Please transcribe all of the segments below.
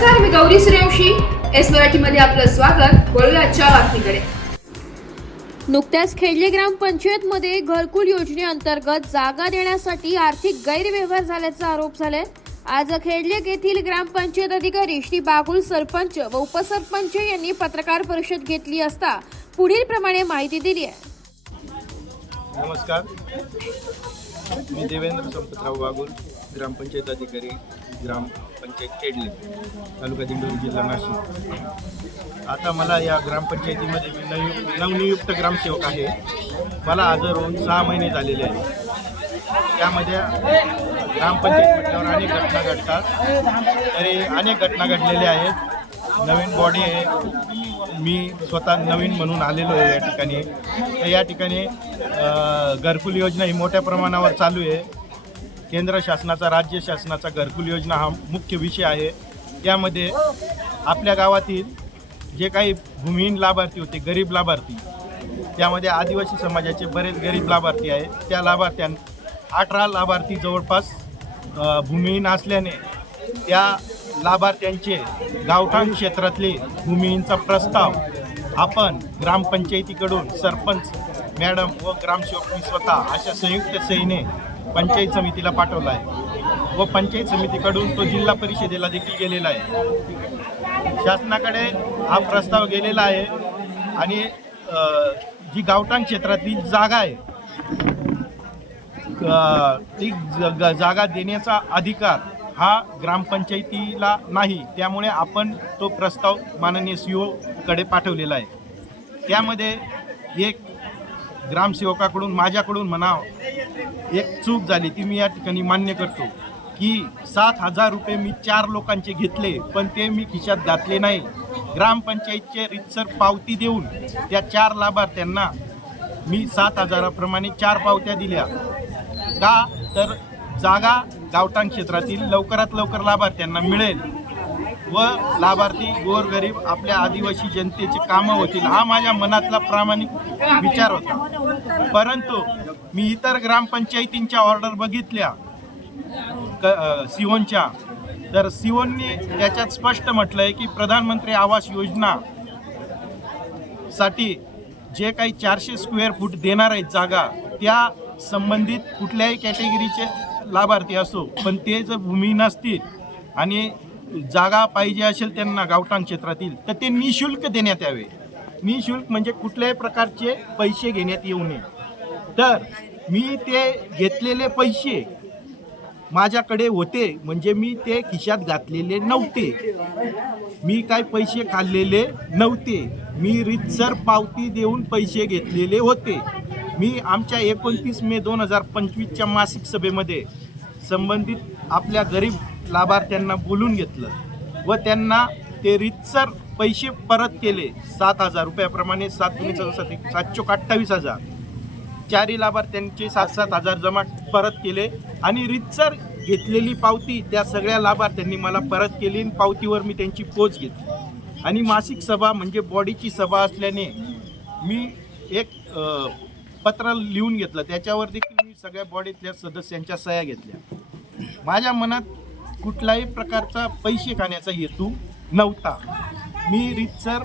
नमस्कार, मी गौरी सूर्यवंशी. एस मराठीमध्ये आपलं स्वागत. वळूया आजच्या बातमीकडे. नुकत्याच खेडले ग्रामपंचायतमध्ये घरकुल योजनेअंतर्गत जागा देण्यासाठी आर्थिक गैरव्यवहार झाल्याचा आरोप झालाय. आज खेडले येथील ग्रामपंचायत अधिकारी श्री बागुल सरपंच व उपसरपंच यांनी पत्रकार परिषद घेतली असता पुढील प्रमाणे माहिती दिली आहे. नमस्कार, मी देवेंद्र संपतराव बागुल, ग्रामपंचायत अधिकारी, ग्रामपंचायत खेडले, तालुका दिंडोरी, जिल्हा नाशिक. आता मला या ग्रामपंचायतीमध्ये मी नवनियुक्त ग्रामसेवक आहे. मला हजर होऊन 6 महिने झालेले आहेत. त्यामध्ये ग्रामपंचायत म्हटल्यावर अनेक घटना घडतात. तरी अनेक घटना घडलेल्या आहेत. नवीन बॉडी आहे, मी स्वतः नवीन म्हणून आलेलो आहे या ठिकाणी. तर या ठिकाणी घरकुल योजना ही मोठ्या प्रमाणावर चालू आहे. केंद्र शासनाचा, राज्य शासनाचा घरकुल योजना हा मुख्य विषय आहे. त्यामध्ये आपल्या गावातील जे काही भूमिहीन लाभार्थी होते, गरीब लाभार्थी, त्यामध्ये आदिवासी समाजाचे बरेच गरीब लाभार्थी आहेत. त्या लाभार्थ्यां 18 लाभार्थी जवळपास भूमिहीन असल्याने त्या लाभार्थ्यांचे गावठाण क्षेत्रातले भूमिहीनचा प्रस्ताव आपण ग्रामपंचायतीकडून सरपंच मॅडम व ग्रामसेवक मी स्वतः अशा संयुक्त सहीने पंचायत समितीला पाठवला आहे व पंचायत समितीकडून तो जिल्हा परिषदेला देखील गेलेला आहे. शासनाकडे हा प्रस्ताव गेलेला आहे आणि जी गावठाण क्षेत्रातील जागा आहे ती जागा देण्याचा अधिकार हा ग्रामपंचायतीला नाही. त्यामुळे आपण तो प्रस्ताव माननीय CEO कडे पाठवलेला आहे. त्यामध्ये एक ग्रामसेवकाकडून, माझ्याकडून म्हणावं, एक चूक झाली ती मी या ठिकाणी मान्य करतो की 7,000 रुपये मी 4 लोकांचे घेतले, पण ते मी खिशात घातले नाही. ग्रामपंचायतचे रीतसर पावती देऊन त्या 4 लाभार्थ्यांना मी 7,000 प्रमाणे 4 पावत्या दिल्या. का तर जागा गावठाण क्षेत्रातील लवकरात लवकर लाभार्थ्यांना मिळेल व लाभार्थी गोरगरीब आपल्या आदिवासी जनतेचे कामं होतील, हा माझ्या मनातला प्रामाणिक विचार होता. परंतु मी इतर ग्रामपंचायतींच्या ऑर्डर बघितल्या सिओनच्या, तर सिओनने त्याच्यात स्पष्ट म्हटलं आहे की प्रधानमंत्री आवास योजना साठी जे काही 400 स्क्वेअर फूट देणार आहेत जागा, त्या संबंधित कुठल्याही कॅटेगरीचे लाभार्थी असो, पण ते जर भूमिहीन असतील आणि जागा पाहिजे असेल त्यांना गावठाण क्षेत्रातील, तर ते निशुल्क देण्यात यावे. निशुल्क म्हणजे कुठल्याही प्रकारचे पैसे घेण्यात येऊ नये. तर मी ते घेतलेले पैसे माझ्याकडे होते, म्हणजे मी ते खिशात घातलेले नव्हते, मी काय पैसे खाल्लेले नव्हते, मी रीतसर पावती देऊन पैसे घेतलेले होते. मी आमच्या 29 मे 2025च्या मासिक सभेमध्ये संबंधित आपल्या गरीब लाभार्थ्यांना बोलून घेतलं व त्यांना ते रीतसर पैसे परत केले. 7,000 रुपयाप्रमाणे 7×7=28,000. 4 लाभार्थ्यांचे 7,000 जमा परत केले आणि रीतसर घेतलेली पावती त्या सगळ्या लाभार्थ्यांनी मला परत केली. पावतीवर मी त्यांची पोच घेतली आणि मासिक सभा म्हणजे बॉडीची सभा असल्याने मी एक पत्र लिहून घेतलं. त्याच्यावर देखील मी सगळ्या बॉडीतल्या सदस्यांच्या सह्या घेतल्या. माझ्या मनात कुठल्याही प्रकारचा पैसे खाण्याचा हेतू नव्हता. मी रीतसर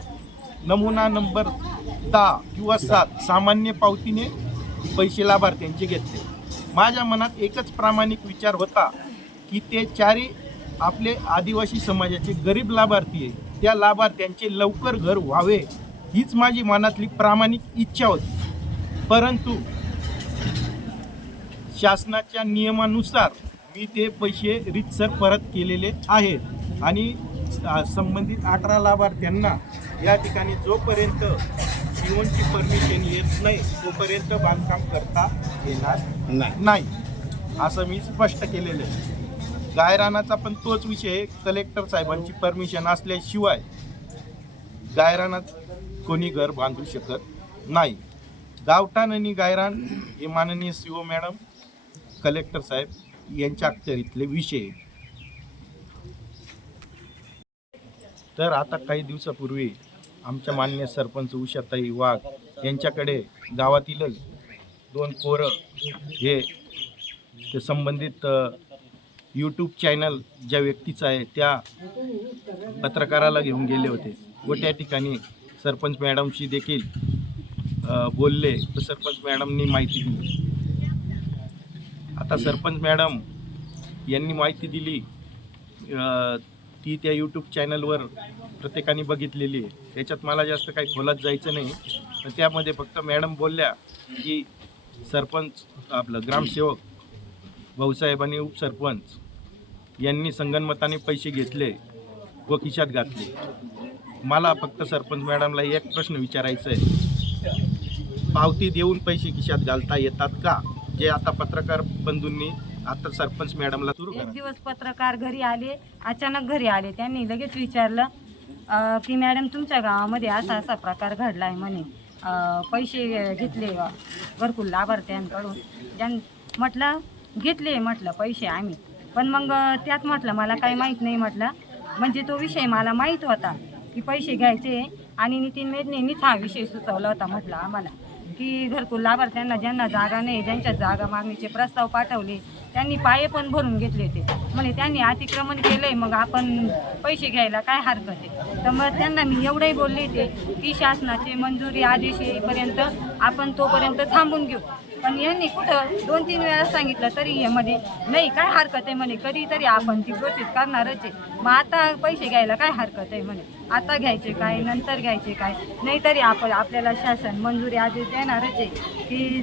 नमुना नंबर 10 किंवा 7 सामान्य पावतीने पैसे लाभार्थ्यांचे घेतले. माझ्या मनात एकच प्रामाणिक विचार होता की ते 4 आपले आदिवासी समाजाचे गरीब लाभार्थी आहे, त्या लाभार्थ्यांचे लवकर घर व्हावे, हीच माझी मनातली प्रामाणिक इच्छा होती. परंतु शासनाच्या नियमानुसार मी ते पैसे रीतसर परत केलेले आहेत आणि संबंधित 18 लाभार्थ्यांना या ठिकाणी जोपर्यंत सिओनची परमिशन येत नाही तोपर्यंत बांधकाम करता येणार नाही, असं मी स्पष्ट केलेलं आहे. गायरानाचा पण तोच विषय, कलेक्टर साहेबांची परमिशन असल्याशिवाय गायरानात कोणी घर बांधू शकत नाही. गावठाण आणि गायरान हे माननीय CO मॅडम, कलेक्टर साहेब यांच्या अखत्यारीतले विषय. तर आता काही दिवसापूर्वी आमच्या माननीय सरपंच उषाताई वाघ यांच्याकडे गावातीलच 2 पोरं हे ते संबंधित यूट्यूब चॅनल ज्या व्यक्तीचा आहे त्या पत्रकाराला घेऊन गेले होते व त्या ठिकाणी सरपंच मॅडमशी देखील बोलले, तर सरपंच मॅडमनी माहिती दिली. आता सरपंच मॅडम यांनी माहिती दिली ती त्या यूट्यूब चॅनलवर प्रत्येकाने बघितलेली आहे. त्याच्यात मला जास्त काही खोलात जायचं नाही. तर त्यामध्ये फक्त मॅडम बोलल्या की सरपंच आपलं ग्रामसेवक भाऊसाहेब आणि उपसरपंच यांनी संगनमताने पैसे घेतले व खिशात घातले. मला फक्त सरपंच मॅडमला एक प्रश्न विचारायचा आहे, पावती देऊन पैसे खिशात घालता येतात का? जे आता पत्रकार बंधूंनी आता सरपंच मॅडमला सुरू एक करा. दिवस पत्रकार घरी आले, अचानक घरी आले. त्यांनी लगेच विचारलं की मॅडम तुमच्या गावामध्ये असा असा प्रकार घडला आहे म्हणे, पैसे घेतले घरकुल लाभार्थ्यांकडून. म्हटलं घेतले म्हटलं पैसे आम्ही, पण मग त्यात म्हटलं मला काही माहीत नाही म्हटलं. म्हणजे तो विषय मला माहीत होता की पैसे घ्यायचे आणि नितीन मेदनेंनीच हा विषय सुचवला होता म्हटलं आम्हाला की घरकुल लाभार्थ्यांना ज्यांना जागा नाही, ज्यांच्या जागा मागणीचे प्रस्ताव पाठवले त्यांनी पाये पण भरून घेतले ते म्हणे त्यांनी अतिक्रमण केलंय, मग आपण पैसे घ्यायला काय हरकत आहे. तर मग त्यांना मी एवढंही बोलले ते की शासनाचे मंजुरी आदेश येईपर्यंत आपण तोपर्यंत थांबून घेऊ. पण यांनी कुठं 2-3 वेळा सांगितलं तरी हे म्हणे नाही काय हरकत आहे म्हणे, कधीतरी आपण ती प्रोसेस करणारच आहे, मग आता पैसे घ्यायला काय हरकत आहे म्हणे. आता घ्यायचे काय, नंतर घ्यायचे काय, नाही तरी आपल्याला शासन मंजुरी आदेश देणारच आहे की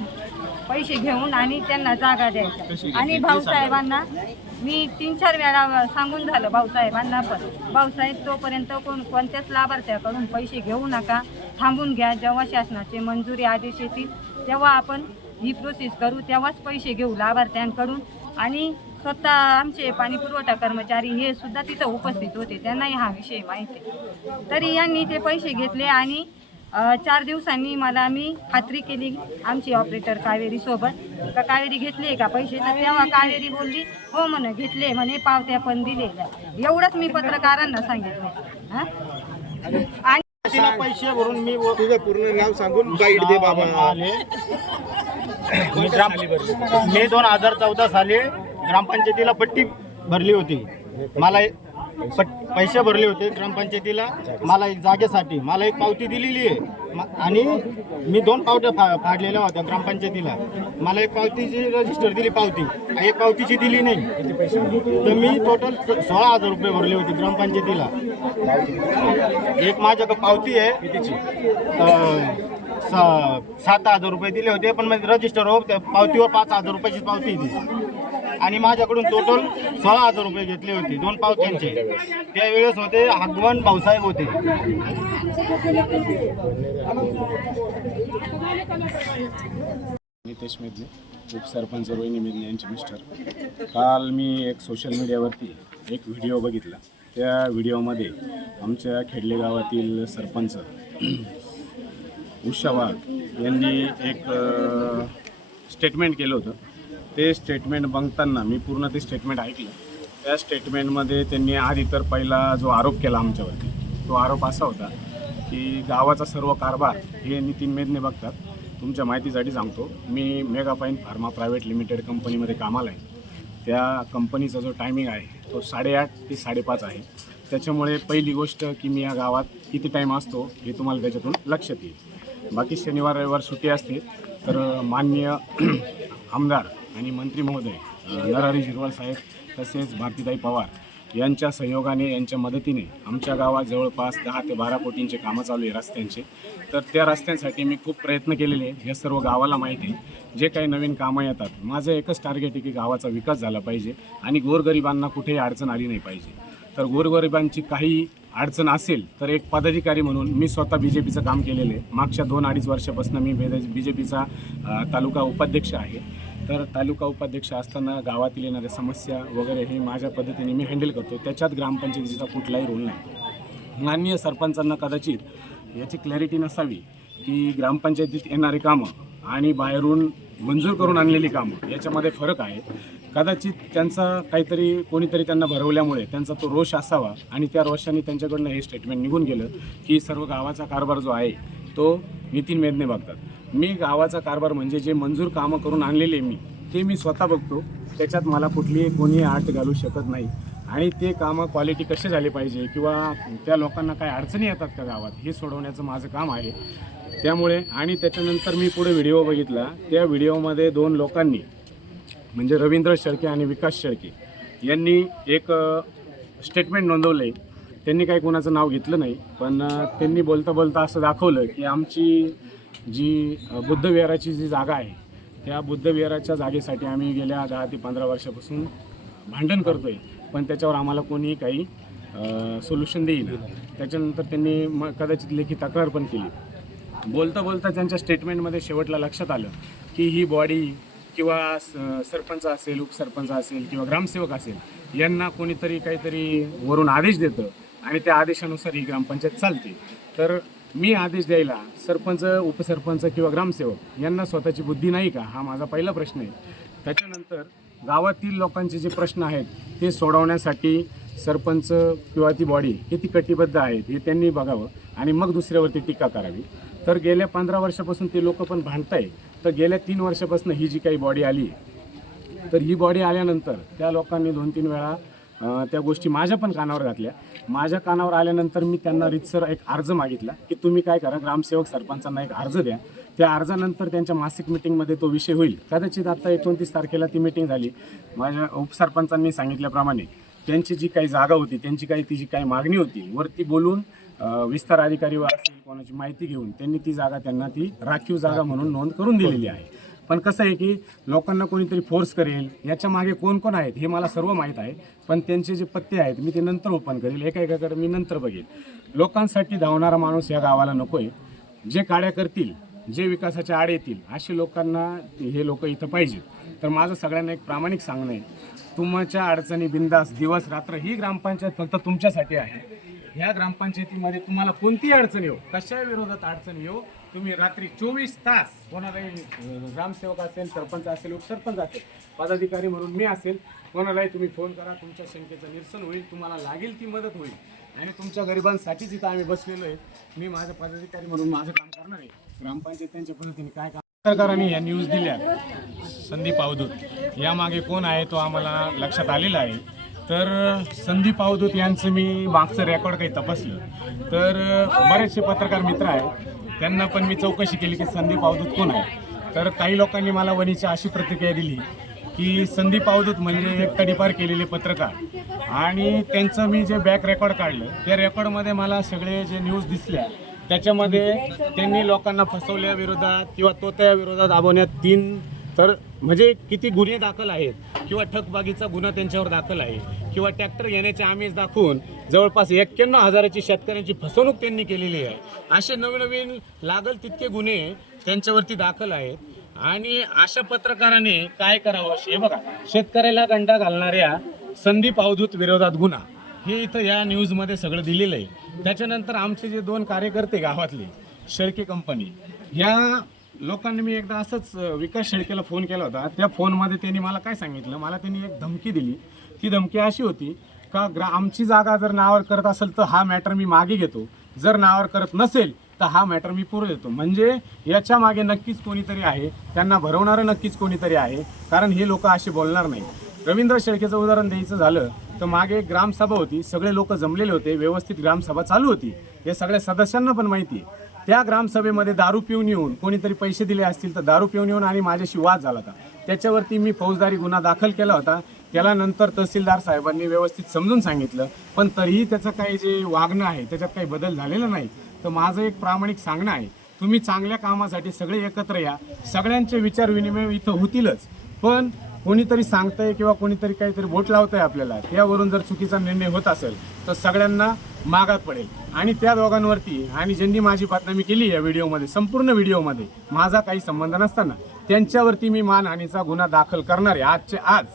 पैसे घेऊन आणि त्यांना जागा द्यायच्या. आणि भाऊसाहेबांना मी 3-4 वेळा सांगून झालं भाऊसाहेबांना, पण भाऊसाहेब तोपर्यंत कोणत्याच लाभार्थ्याकडून पैसे घेऊ नका, थांबून घ्या. जेव्हा शासनाचे मंजुरी आदेश येतील तेव्हा आपण ही प्रोसेस करू, तेव्हाच पैसे घेऊ लाभार्थ्यांकडून. आणि स्वतः आमचे पाणी पुरवठा कर्मचारी हे सुद्धा तिथं उपस्थित होते, त्यांनाही हा विषय माहिती आहे. तरी यांनी ते पैसे घेतले आणि 4 दिवसांनी मला मी खात्री केली आमची ऑपरेटर कावेरी सोबत का कावेरी घेतले का पैसे, तर तेव्हा कावेरी बोलली हो म्हणे घेतले म्हणे, पावत्या पण दिलेल्या. एवढंच मी पत्रकारांना सांगितलं. आणि तिला पैसे भरून मी तुझं पूर्ण नाव सांगून गाईड दे बाबा. मी 2014 साली ग्रामपंचायतीला पट्टी भरली होती, मला पैसे भरले होते ग्रामपंचायतीला, मला एक जागेसाठी मला एक पावती दिलेली आहे आणि मी 2 पावत्या फाडलेल्या होत्या ग्रामपंचायतीला. मला एक पावतीची रजिस्टर दिली पावती, एक पावतीची दिली नाही. तर मी टोटल 16,000 रुपये भरले होते ग्रामपंचायतीला. एक माझ्याकडे पावती आहे कितीची 7,000 रुपये दिले होते, पण मग रजिस्टर पावतीवर 5,000 रुपयाची पावती दिली आणि माझ्याकडून टोटल 16,000 रुपये घेतले होते 2 पावत्यांचे. त्यावेळेस होते हागवन भाऊसाहेब होते. नितेश मेदने, उपसरपंच रोहिणी मेदने यांचे मिस्टर. काल मी एक सोशल मीडियावरती एक व्हिडिओ बघितला. त्या व्हिडिओमध्ये आमच्या खेडले गावातील सरपंच उषा वाघ यांनी एक स्टेटमेंट केलं होतं. ते स्टेटमेंट बघताना मी पूर्ण ते स्टेटमेंट ऐकलं. त्या स्टेटमेंटमध्ये त्यांनी आधी तर पहिला जो आरोप केला आमच्यावरती, तो आरोप असा होता की गावाचा सर्व कारभार हे नितीन मेदने बघतात. तुमच्या माहितीसाठी सांगतो, मी Mega Fine Pharma Private Limited कंपनीमध्ये कामाला आहे. त्या कंपनीचा जो टायमिंग आहे तो 8:30 ते 5:30 आहे. त्याच्यामुळे पहिली गोष्ट की मी या गावात किती टाईम असतो हे तुम्हाला त्याच्यातून लक्षात येईल. बाकी शनिवार रविवार सुट्टी असते. तर माननीय आमदार आणि मंत्री महोदय नरहरी झिरवाळ साहेब तसेच भारतीताई पवार यांच्या सहयोगाने, यांच्या मदतीने आमच्या गावात जवळपास 10 ते 12 कोटींचे कामं चालू आहे रस्त्यांचे. तर त्या रस्त्यांसाठी मी खूप प्रयत्न केलेले आहे. हे सर्व गावाला माहिती आहे. जे काही नवीन कामं येतात, माझं एकच टार्गेट आहे की गावाचा विकास झाला पाहिजे आणि गोरगरिबांना कुठेही अडचण आली नाही पाहिजे. तर गोरगरिबांची काही अडचण असेल तर एक पदाधिकारी म्हणून मी स्वतः BJPचं काम केलेलं आहे. मागच्या 2-2.5 वर्षापासून मी BJPचा तालुका उपाध्यक्ष आहे. तर तालुका उपाध्यक्ष असताना गावातील येणाऱ्या समस्या वगैरे हे माझ्या पद्धतीने मी हँडल करतो. त्याच्यात ग्रामपंचायतीचा कुठलाही रोल नाही. माननीय सरपंचांना कदाचित याची क्लॅरिटी नसावी की ग्रामपंचायतीत येणारे कामं आणि बाहेरून मंजूर करून आणलेली कामं याच्यामध्ये फरक आहे. कदाचित त्यांचा काहीतरी कोणीतरी त्यांना भरवल्यामुळे त्यांचा तो रोष असावा आणि त्या रोषाने त्यांच्याकडनं हे स्टेटमेंट निघून गेलं की सर्व गावाचा कारभार जो आहे तो नितीन मेदने बघतात. मी गावाचा कारभार म्हणजे जे मंजूर कामं करून आणलेले मी ते मी स्वतः बघतो. त्याच्यात मला कुठलीही कोणी आट घालू शकत नाही आणि ते कामं क्वालिटी कसे झाले पाहिजे किंवा त्या लोकांना काय अडचणी येतात का गावात हे सोडवण्याचं माझं काम आहे. त्यामुळे आणि त्याच्यानंतर मी पुढे व्हिडिओ बघितला. त्या व्हिडिओमध्ये 2 लोकांनी म्हणजे रवींद्र शेळके आणि विकास शेळके यांनी एक स्टेटमेंट नोंदवलं आहे. त्यांनी काही कोणाचं नाव घेतलं नाही, पण त्यांनी बोलता बोलता असं दाखवलं की आमची जी बुद्धविहाराची जी जागा आहे त्या बुद्धविहाराच्या जागेसाठी आम्ही गेल्या 10 ते 15 वर्षापासून भांडण करतो आहे, पण त्याच्यावर आम्हाला कोणी काही सोल्युशन देईना. त्याच्यानंतर त्यांनी कदाचित लेखी तक्रार पण केली. बोलता बोलता त्यांच्या स्टेटमेंटमध्ये शेवटला लक्षात आलं की ही बॉडी किंवा सरपंच असेल, उपसरपंच असेल किंवा ग्रामसेवक असेल यांना कोणीतरी काहीतरी वरून आदेश देतं आणि त्या आदेशानुसार ही ग्रामपंचायत चालते. तर मी आदेश द्यायला सरपंच, उपसरपंच किंवा ग्रामसेवक यांना स्वतःची बुद्धी नाही का, हा माझा पहिला प्रश्न आहे. त्याच्यानंतर गावातील लोकांचे जे प्रश्न आहेत ते सोडवण्यासाठी सरपंच किंवा ती बॉडी किती कटिबद्ध आहेत हे त्यांनी बघावं आणि मग दुसऱ्यावरती टीका करावी. तर गेल्या 15 वर्षापासून ते लोक पण भांडताय. तर गेल्या 3 वर्षापासून ही जी काही बॉडी आली तर ही बॉडी आल्यानंतर त्या लोकांनी 2-3 वेळा त्या गोष्टी माझ्या पण कानावर घातल्या. माझ्या कानावर आल्यानंतर मी त्यांना रीतसर एक अर्ज मागितला की तुम्ही काय करा, ग्रामसेवक सरपंचांना एक अर्ज द्या. त्या अर्जानंतर त्यांच्या मासिक मिटिंगमध्ये तो विषय होईल. कदाचित आता 29 तारखेला ती मिटिंग झाली. माझ्या उपसरपंचांनी सांगितल्याप्रमाणे त्यांची जी काही जागा होती, त्यांची काही ती जी काही मागणी होती, वरती बोलून विस्तार अधिकारी असेल कोणाची माहिती घेऊन त्यांनी ती जागा त्यांना ती राखीव जागा म्हणून नोंद करून दिलेली आहे. पण कसं आहे की लोकांना कोणीतरी फोर्स करेल, याच्या मागे कोण कोण आहेत हे मला सर्व माहीत आहे, पण त्यांचे जे पत्ते आहेत मी ते नंतर ओपन करेल. एकाकडे मी नंतर बघेल. लोकांसाठी धावणारा माणूस या गावाला नको आहे. जे काड्या करतील, जे विकासाच्या आड येतील असे लोकांना हे लोक इथं पाहिजेत. तर माझं सगळ्यांना एक प्रामाणिक सांगणं आहे, तुमच्या अडचणी बिंदास दिवस रात्र ही ग्रामपंचायत फक्त तुमच्यासाठी आहे. ह्या ग्रामपंचायतीमध्ये तुम्हाला कोणतीही अडचण येऊ, कशा विरोधात अडचण येऊ, तुम्ही रात्री 24 तास कोणालाही, ग्रामसेवक असेल, सरपंच असेल, उपसरपंच असेल, पदाधिकारी म्हणून मी असेल, कोणालाही तुम्ही फोन करा. तुमच्या शंकेचं निरसन होईल, तुम्हाला लागेल ती मदत होईल. आणि तुमच्या गरिबांसाठीच इथं आम्ही बसलेलो आहे. मी माझं पदाधिकारी म्हणून माझं काम करणार आहे. ग्रामपंचायत त्यांच्या पद्धतीने काय काम. पत्रकारांनी या न्यूज दिल्या संदीप अवधूत, यामागे कोण आहे तो आम्हाला लक्षात आलेला आहे. तर संदीप अवधूत यांचं मी मागचं रेकॉर्ड काही तपासलं तर बरेचसे पत्रकार मित्र आहेत, त्यांना पण मी चौकशी केली की संदीप अवधूत कोण आहे. तर काही लोकांनी मला वणीची अशी प्रतिक्रिया दिली की संदीप अवधूत म्हणजे एक तडीपार केलेले पत्रकार. आणि त्यांचं मी जे बॅक रेकॉर्ड काढलं त्या रेकॉर्डमध्ये मला सगळे जे न्यूज दिसल्या त्याच्यामध्ये त्यांनी लोकांना फसवल्याविरोधात किंवा तोत्या विरोधात दाबवण्यात 3 तर म्हणजे किती गुन्हे दाखल आहेत किंवा ठकबागीचा गुन्हा त्यांच्यावर दाखल आहे किंवा ट्रॅक्टर घेण्याचे आमिष दाखवून जवळपास 91,000ची शेतकऱ्यांची फसवणूक त्यांनी केलेली आहे. असे नवीन लागल तितके गुन्हे त्यांच्यावरती दाखल आहेत. आणि अशा पत्रकाराने काय करावं, हे बघा, शेतकऱ्याला गंडा घालणाऱ्या संदीप अवधूत विरोधात गुन्हा, हे इथं या न्यूजमध्ये सगळं दिलेलं आहे. त्याच्यानंतर आमचे जे 2 कार्यकर्ते गावातले शेळके कंपनी, या लोकांनी मी एकदा असंच विकास शेळकेला फोन केला होता. त्या फोनमध्ये त्यांनी मला काय सांगितलं, मला त्यांनी एक धमकी दिली. ती धमकी अशी होती का आमची जागा जर नावावर करत असेल तर हा मॅटर मी मागे घेतो, जर नावावर करत नसेल तर हा मॅटर मी पुढे देतो. म्हणजे याच्या मागे नक्कीच कोणीतरी आहे, त्यांना भरवणारं नक्कीच कोणीतरी आहे, कारण हे लोक असे बोलणार नाही. रवींद्र शेळकेचं उदाहरण द्यायचं झालं तर मागे एक ग्रामसभा होती, सगळे लोक जमलेले होते, व्यवस्थित ग्रामसभा चालू होती, हे सगळ्या सदस्यांना पण माहिती आहे. त्या ग्रामसभेमध्ये दारू पिऊन येऊन कोणीतरी पैसे दिले असतील तर दारू पिऊन येऊन आणि माझ्याशी वाद झाला होता. त्याच्यावरती मी फौजदारी गुन्हा दाखल केला होता. त्याला नंतर तहसीलदार साहेबांनी व्यवस्थित समजून सांगितलं, पण तरीही त्याचं काही जे वागणं आहे त्याच्यात काही बदल झालेला नाही. तर माझं एक प्रामाणिक सांगणं आहे, तुम्ही चांगल्या कामासाठी सगळे एकत्र या, सगळ्यांचे विचार विनिमय इथं होतीलच, पण कोणीतरी सांगतंय किंवा कोणीतरी काहीतरी बोट लावतंय आपल्याला, त्यावरून जर चुकीचा निर्णय होत असेल तर सगळ्यांना मागात पडेल. आणि त्या दोघांवरती आणि ज्यांनी माझी बदनामी केली या व्हिडिओमध्ये, संपूर्ण व्हिडिओमध्ये माझा काही संबंध नसताना त्यांच्यावरती मी मानहानीचा गुन्हा दाखल करणार आहे आजचे आज.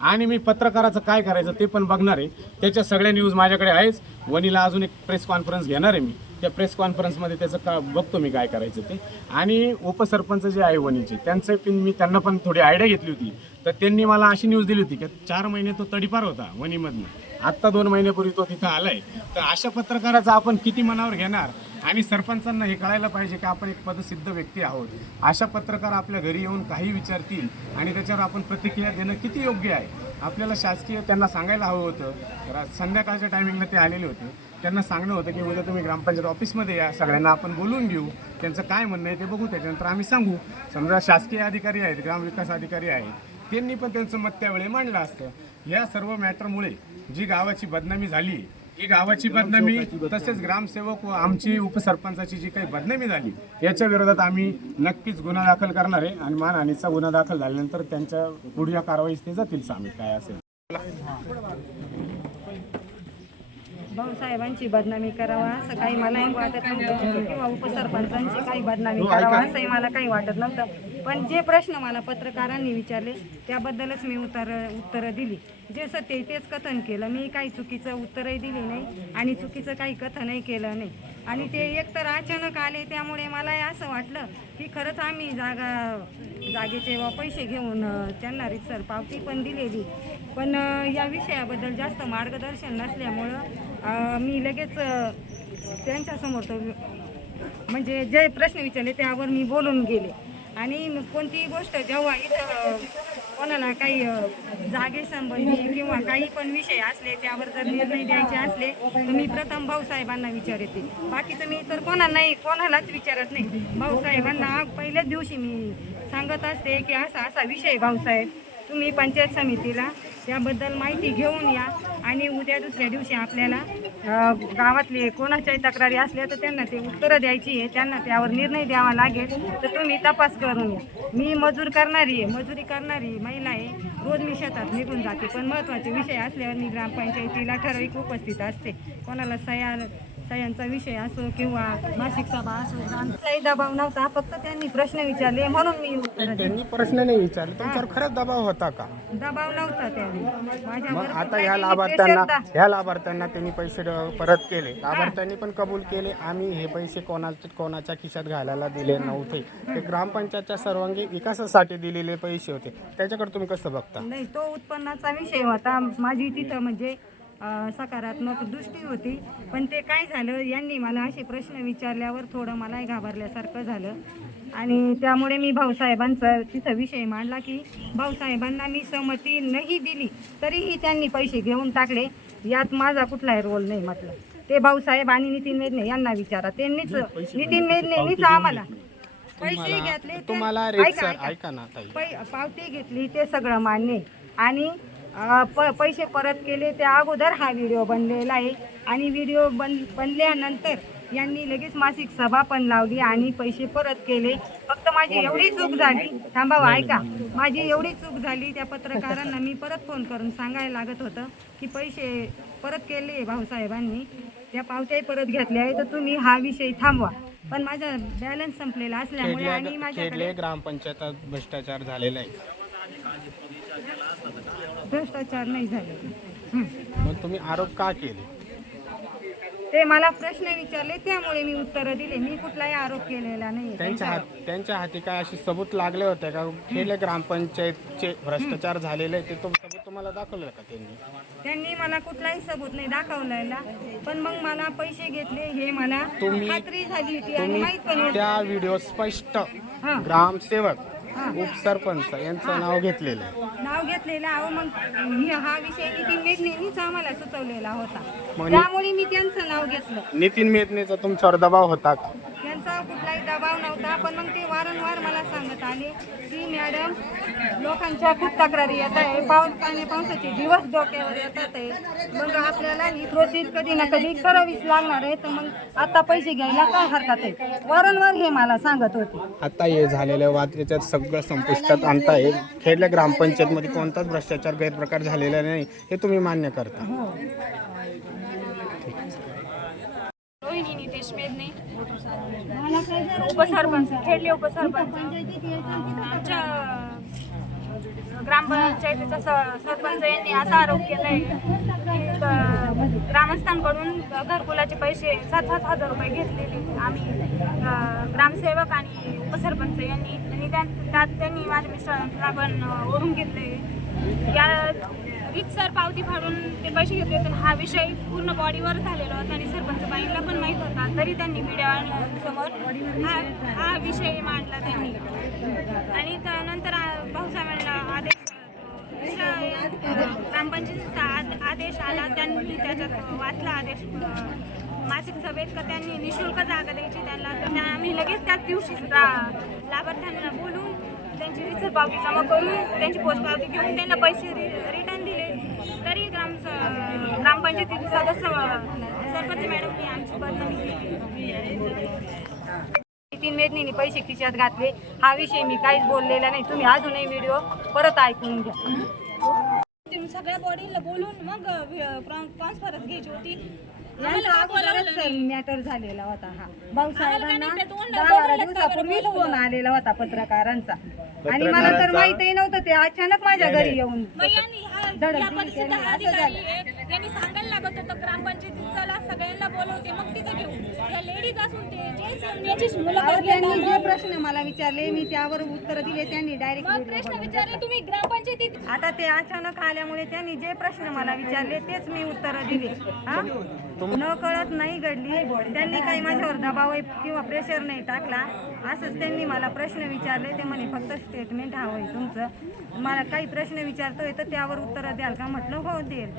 आणि मी पत्रकाराचं काय करायचं ते पण बघणार आहे. त्याच्या सगळ्या न्यूज माझ्याकडे आहेच. वणीला अजून एक प्रेस कॉन्फरन्स घेणार आहे मी, त्या प्रेस कॉन्फरन्समध्ये त्याचं बघतो मी काय करायचं ते. आणि उपसरपंच जे आहे वणीचे, त्यांचं पण मी त्यांना पण थोडी आयडिया घेतली होती. तर त्यांनी मला अशी न्यूज दिली होती की 4 महिने तो तडीपार होता वणीमधनं, आत्ता 2 महिन्यापूर्वी तो तिथं आलाय. तर अशा पत्रकाराचा आपण किती मनावर घेणार. आणि सरपंचांना हे कळायला पाहिजे की आपण एक पदसिद्ध व्यक्ती आहोत. अशा पत्रकार आपल्या घरी येऊन काही विचारतील आणि त्याच्यावर आपण प्रतिक्रिया देणं किती योग्य आहे. आपल्याला शासकीय त्यांना सांगायला हवं होतं. संध्याकाळच्या टायमिंगला ते आलेले होते. त्यांना सांगणं होतं की उद्या तुम्ही ग्रामपंचायत ऑफिसमध्ये या, सगळ्यांना आपण बोलून घेऊ, त्यांचं काय म्हणणं आहे ते बघू, त्याच्यानंतर आम्ही सांगू. समजा शासकीय अधिकारी आहेत, ग्रामविकास अधिकारी आहेत, त्यांनी पण त्यांचं मत त्यावेळी मांडलं असतं. या सर्व मॅटरमुळे जी गावाची बदनामी झाली, ही गावाची बदनामी तसेच ग्रामसेवक व आमची उपसरपंचाची जी काही बदनामी झाली, याच्या विरोधात आम्ही नक्कीच गुन्हा दाखल करणार आहे आणि मानहानीचा गुन्हा दाखल झाल्यानंतर त्यांच्या पुढील कारवाईस ते जातील सामील काय असेल. भाऊसाहेबांची बदनामी करावा असं काही मलाही वाटत नव्हतं किंवा उपसरपंचांची काही बदनामी करावा असंही मला काही वाटत नव्हतं. पण जे प्रश्न मला पत्रकारांनी विचारले त्याबद्दलच मी उत्तरं दिली. जे सत्य आहे तेच कथन केलं. मी काही चुकीचं उत्तरही दिली नाही आणि चुकीचं काही कथनही केलं नाही. आणि ते एकतर अचानक आले त्यामुळे मला असं वाटलं की खरंच आम्ही जागेचे पैसे घेऊन त्यांना रितसर पावती पण दिलेली. पण या विषयाबद्दल जास्त मार्गदर्शन नसल्यामुळं मी लगेच त्यांच्यासमोर तो म्हणजे जे प्रश्न विचारले त्यावर मी बोलून गेले. आणि कोणतीही गोष्ट जेव्हा इथं कोणाला काही जागेसंबंधी किंवा काही पण विषय असले त्यावर जर निर्णय द्यायचे असले तर मी प्रथम भाऊसाहेबांना विचारते. बाकीचं मी तर कोणालाच विचारत नाही. भाऊसाहेबांना पहिल्याच दिवशी मी सांगत असते की असा विषय भाऊसाहेब, तुम्ही पंचायत समितीला त्याबद्दल माहिती घेऊन या आणि उद्या दुसऱ्या दिवशी आपल्याला गावातले कोणाच्याही तक्रारी असल्या तर त्यांना ते उत्तरं द्यायची आहे, त्यांना त्यावर निर्णय द्यावा लागेल. तर तुम्ही तपास करून या. मी मजुरी करणारी महिला आहे. रोज मी शेतात निघून जाते, पण महत्त्वाचे विषय असल्यावर मी ग्रामपंचायतीला ठराविक उपस्थित असते. कोणाला सह्यांचा विषय असो किंवा मासिक सभा असो, आमचाही दबाव नव्हता. फक्त त्यांनी प्रश्न विचारले म्हणून मी उत्तर दिली. त्यांनी प्रश्न नाही विचारले, तुमच्यावर खरंच दबाव होता का? दबाव नव्हता त्यावेळी माझ्यावर. मग आता ह्या लाभार्थ्यांना त्यांनी पैसे परत केले. लाभार्थ्यांनी पण कबूल केले आम्ही हे पैसे कोणाच्या खिशात घालायला दिले नव्हते. ते ग्रामपंचायतच्या सर्वांगीण विकासासाठी दिलेले पैसे होते. त्याच्याकडे तुम्ही कसं बघता? नाही, तो उत्पन्नाचा विषय होता. माझी तिथं म्हणजे सकारात्मक दृष्टी होती. पण ते काय झालं, यांनी मला असे प्रश्न विचारल्यावर थोडं मलाही घाबरल्यासारखं झालं आणि त्यामुळे मी भाऊसाहेबांचा तिथं विषय मांडला की भाऊसाहेबांना मी सहमती नाही दिली तरीही त्यांनी पैसे घेऊन टाकले. यात माझा कुठलाही रोल नाही म्हटलं. ते भाऊसाहेब आणि नितीन मेदने यांना विचारा. नितीन मेदनेनीच आम्हाला पैसे घेतले. तुम्हाला ऐका ना ताई, पावती घेतली ते सगळं मान्य आणि पैसे परत केले त्या अगोदर हा व्हिडिओ बनलेला आहे. आणि व्हिडिओ बनल्यानंतर यांनी लगेच मासिक सभा पण लावली आणि पैसे परत केले. फक्त माझी एवढी चूक झाली, थांबावं ऐका, माझी एवढी चूक झाली. त्या पत्रकारांना मी परत फोन करून सांगायला लागत होतं की पैसे परत केले भाऊसाहेबांनी, त्या पावत्याही परत घेतल्या आहे, तर तुम्ही हा विषय थांबवा. पण माझा बॅलन्स संपलेला असल्यामुळे आणि माझ्याकडे ग्रामपंचायतात भ्रष्टाचार झालेला आहे. भ्रष्टाचार नाही झाले. मग तुम्ही आरोप का केले? ते मला प्रश्न विचारले त्यामुळे मी उत्तरं दिले. मी कुठलाही आरोप केलेला नाही. त्यांच्या हाती काय असे सबूत लागले होते का? खेडले ग्रामपंचायतचे भ्रष्टाचार झालेले ते सबूत तुम्हाला दाखवलं का त्यांनी मला कुठलाही सबूत नाही दाखवलेला. पण मग मला पैसे घेतले हे मला खात्री झाली होती आणि माहित पण होतं. त्या व्हिडिओ स्पष्ट ग्रामसेवक उपसरपंच यांचं नाव घेतलेलं अहो मग हा विषय नितीन मेदनेनीच आम्हाला सुचवलेला होता, त्यामुळे मी त्यांचं नाव घेतलं. नितीन मेदनेचा तुमच्यावर दबाव होता का? त्यांचा कुठलाही दबाव नव्हता. पण मग ते वारंवार मला सांगत आले की मॅडम लोकांच्या खूप तक्रारी येत आहे, पावसाचे दिवस डोक्यावर येतात आहे, मग आपल्याला ही प्रोसेस कधी ना कधी करावीच लागणार आहे, तर मग आता पैसे घ्यायला काय हरकत आहे. वारंवार हे मला सांगत होते. आता हे झालेले वाद याच्यात सगळं संपुष्टात आणता येईल. खेडल्या ग्रामपंचायतमध्ये कोणताच भ्रष्टाचार गैरप्रकार झालेला नाही हे तुम्ही मान्य करता? रोहिणी नितेश मेदने, उपसरपंच खेडले उपसरपंच. आमच्या ग्रामपंचायतीचा सरपंच यांनी असा आरोप केलाय की ग्रामस्थांकडून घरकुलाचे पैसे 7,000 रुपये घेतलेले आम्ही ग्रामसेवक आणि उपसरपंच यांनी, आणि त्यात त्यांनी माझ्या मिस्टरांना पण ओढून घेतले. या रीतसर पावती फाडून ते पैसे घेतले होते. हा विषय पूर्ण बॉडीवर झालेला होता आणि सरपंच बाईंना पण माहीत होता, तरी त्यांनी मीडियासमोर हा विषय मांडला त्यांनी. आणि त्यानंतर भाऊसाहेबांना आदेश ग्रामपंचायतीचा आदेश आला, त्यांनी त्याच्यात वाचला आदेश मासिक सभेत का त्यांनी निशुल्क जागा द्यायची त्यांना, तर आम्ही लगेच त्याच दिवशी लाभार्थ्यांना बोलून त्यांची रिसर पावती जमा करून त्यांची पोस्ट पावती घेऊन त्यांना पैसे रिटर्न दिले. तरी ग्रामपंचायतीचे सदस्य सरपंच मॅडमनी आमची बदनामी केली. नितीन मेदनीने पैसे खिशात घातले. हा विषय मी काहीच बोललेला नाही. तुम्ही अजूनही व्हिडिओ परत ऐकून घ्या. सगळ्या बॉडीला बोलून मग कॉन्फरन्स घ्यायची होती. यांचा अगोदरच मॅटर झालेला होता. हा भाऊसाहेबांना 10-12 दिवसापूर्वी फोन आलेला होता पत्रकारांचा, आणि मला तर माहितही नव्हतं. ते अचानक माझ्या घरी येऊन यांनी सांगायला लागत होतं ग्रामपंचायतीत चला सगळ्यांना बोलवते मग तिथे घेऊ. या लेडीज असून ते त्यांनी जे प्रश्न मला विचारले मी त्यावर उत्तर दिले. त्यांनी डायरेक्ट प्रश्न विचारले तुम्ही ग्रामपंचायतीत. आता ते अचानक आल्यामुळे त्यांनी जे प्रश्न मला विचारले तेच मी उत्तर दिले. हा न कळत नाही घडली. त्यांनी काही माझ्यावर दबाव किंवा प्रेशर नाही टाकला. असंच त्यांनी मला प्रश्न विचारले. ते म्हणे फक्त स्टेटमेंट हवंय तुमचं. मला काही प्रश्न विचारतोय तर त्यावर उत्तर द्याल का? म्हटलं हो देईल.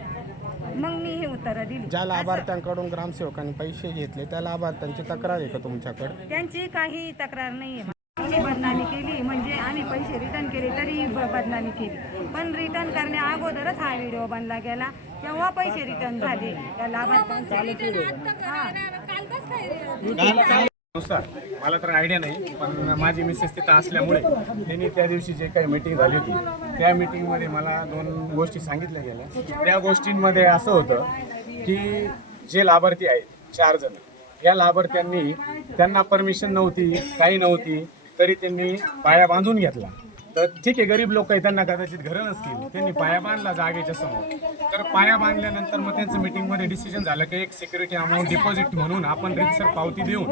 मग मी हे उत्तर दिली. ज्या लाभार्थ्यांकडून ग्रामसेवकांनी पैसे घेतले त्या लाभार्थ्यांची तक्रार आहे का तुमच्याकडे? त्यांची काही तक्रार नाही आहे. बदनामी केली म्हणजे आम्ही पैसे रिटर्न केले तरी बदनामी केली, पण रिटर्न करण्या अगोदरच हा व्हिडिओ बनला गेला तेव्हा पैसे रिटर्न झाले त्या लाभार्थ्यांचे. नुसार मला तर आयडिया नाही, पण माझी मिसेस तिथं असल्यामुळे त्यांनी त्या दिवशी जे काही मीटिंग झाली होती त्या मीटिंगमध्ये मला 2 गोष्टी सांगितल्या गेल्या. त्या गोष्टींमध्ये असं होतं की जे लाभार्थी आहेत 4 जण, या लाभार्थ्यांनी त्यांना परमिशन नव्हती, काही नव्हती, तरी त्यांनी पाया बांधून घेतला. तर ठीक आहे, गरीब लोक आहे, त्यांना कदाचित घरं नसतील, त्यांनी पाया बांधला जागेच्या समोर. तर पाया बांधल्यानंतर मग त्यांचं मीटिंगमध्ये डिसिजन झालं की एक सिक्युरिटी अमाऊंट डिपॉझिट म्हणून आपण रितसर पावती देऊन,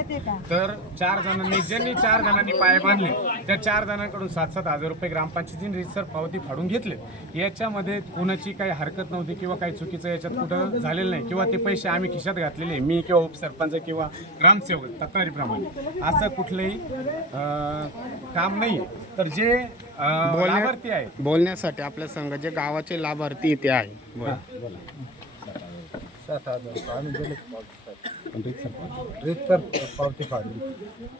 तर 4 जणांनी ज्यांनी 4 जणांनी पाया बांधले त्या 4 जणांकडून 7-7 हजार रुपये ग्रामपंचायतीने रितसर पावती फाडून घेतले. याच्यामध्ये कोणाची काही हरकत नव्हती किंवा काही चुकीचं याच्यात कुठं झालेलं नाही, किंवा ते पैसे आम्ही खिशात घातलेले, मी किंवा उपसरपंच किंवा ग्रामसेवक तक्रारीप्रमाणे असं कुठलंही काम नाही. तर जे लाभार्थी आहेत बोलण्यासाठी आपल्या संघ जे गावाचे लाभार्थी ते आहे. 7,000 आम्ही दिले रितसर पावती फाडली.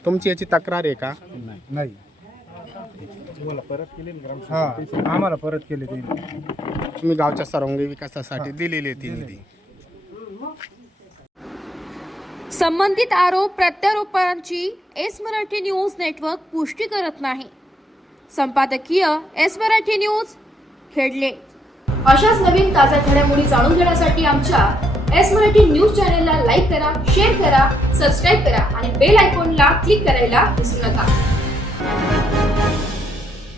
तुमची याची तक्रार आहे का? नाही तुम्हाला परत केली ना? हां, आम्हाला परत केली ते. तुम्ही गावच्या सर्वांगीण विकासासाठी दिलेली ती निधी. संबंधित आरोप प्रत्यारोपांची एस मराठी न्यूज नेटवर्क पुष्टी करत नाही. संपादकीय एस मराठी न्यूज, खेडले. अशाच नवीन ताज्या घडामोडी जाणून घेण्यासाठी आमच्या एस मराठी न्यूज चॅनलला लाईक करा, शेअर करा, सबस्क्राईब करा आणि बेल आयकॉनला क्लिक करायला विसरू नका.